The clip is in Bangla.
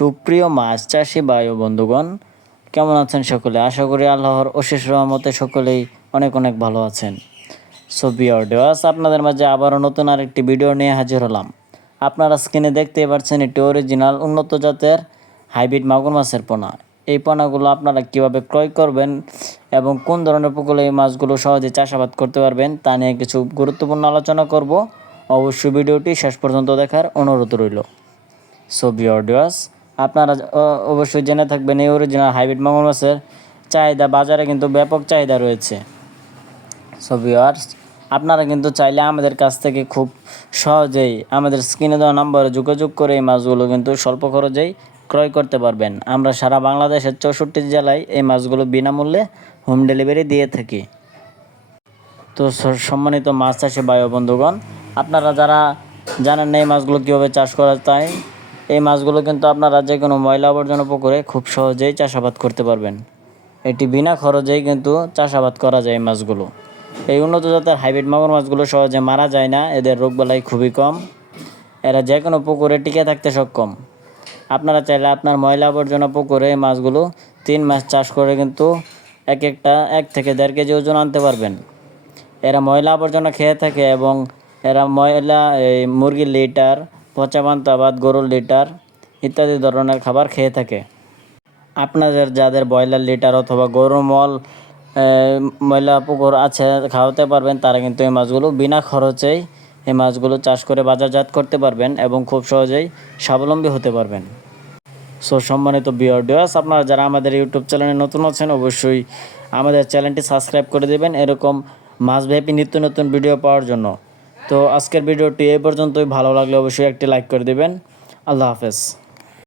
সুপ্রিয় মাছ চাষি বায়ু বন্ধুগণ, কেমন আছেন সকলে? আশা করি আল্লাহর অশেষ রহমতে সকলেই অনেক অনেক ভালো আছেন। সো বিয়ার ডেওয়াস আপনাদের মাঝে আবারও নতুন আরেকটি ভিডিও নিয়ে হাজির হলাম। আপনারা স্ক্রিনে দেখতেই পাচ্ছেন এটি অরিজিনাল উন্নত জাতের হাইব্রিড মাগুর মাছের পোনা। এই পোনাগুলো আপনারা কীভাবে ক্রয় করবেন এবং কোন ধরনের পুকুরে এই মাছগুলো সহজে চাষাবাদ করতে পারবেন, তা নিয়ে কিছু গুরুত্বপূর্ণ আলোচনা করব। অবশ্যই ভিডিওটি শেষ পর্যন্ত দেখার অনুরোধ রইল। সো বিয়ার্ডিয়াস আপনারা অবশ্যই জেনে থাকবেন এই অরিজিনাল হাইব্রিড মাছের চাহিদা, বাজারে কিন্তু ব্যাপক চাহিদা রয়েছে। সো ভিউয়ার্স আপনারা কিন্তু চাইলে আমাদের কাছ থেকে খুব সহজেই আমাদের স্ক্রিনে দেওয়া নম্বরে যোগাযোগ করে এই মাছগুলো কিন্তু স্বল্প খরচেই ক্রয় করতে পারবেন। আমরা সারা বাংলাদেশের চৌষট্টি জেলায় এই মাছগুলো বিনামূল্যে হোম ডেলিভারি দিয়ে থাকি। তো সম্মানিত মাছ চাষি বায়ু বন্ধুগণ, আপনারা যারা জানেন না এই মাছগুলো কীভাবে চাষ করা যায় এই মাছগুলো কিন্তু আপনারা যে কোনো ময়লা আবর্জনা পুকুরে খুব সহজেই চাষাবাদ করতে পারবেন। এটি বিনা খরচেই কিন্তু চাষাবাদ করা যায় এই মাছগুলো। এই উন্নত জাতের হাইব্রিড মাগুর মাছগুলো সহজে মারা যায় না, এদের রোগবালাই খুবই কম। এরা যে কোনো পুকুরে টিকে থাকতে সক্ষম। আপনারা চাইলে আপনার ময়লা আবর্জনা পুকুরে এই মাছগুলো তিন মাস চাষ করে কিন্তু এক একটা এক থেকে দেড় কেজি ওজন আনতে পারবেন। এরা ময়লা আবর্জনা খেয়ে থাকে এবং এরা ময়লা, এই মুরগির লিটার পচা পান্তাবাদ গরুর লিটার ইত্যাদি ধরনের খাবার খেয়ে থাকে। আপনাদের যাদের ব্রয়লার লিটার অথবা গরুর মল ময়লা পুকুর আছে, খাওয়াতে পারবেন, তারা কিন্তু এই মাছগুলো বিনা খরচেই এই মাছগুলো চাষ করে বাজারজাত করতে পারবেন এবং খুব সহজেই স্বাবলম্বী হতে পারবেন। সো, সম্মানিত বিয়ার্ডিয়াস আপনারা যারা আমাদের ইউটিউব চ্যানেলে নতুন আছেন, অবশ্যই আমাদের চ্যানেলটি সাবস্ক্রাইব করে দেবেন এরকম মাছব্যাপী নিত্য নতুন ভিডিও পাওয়ার জন্য। তো আজকের ভিডিওটি এ পর্যন্তই। ভালো লাগলে অবশ্যই একটি লাইক করে দেবেন। আল্লাহ হাফেজ।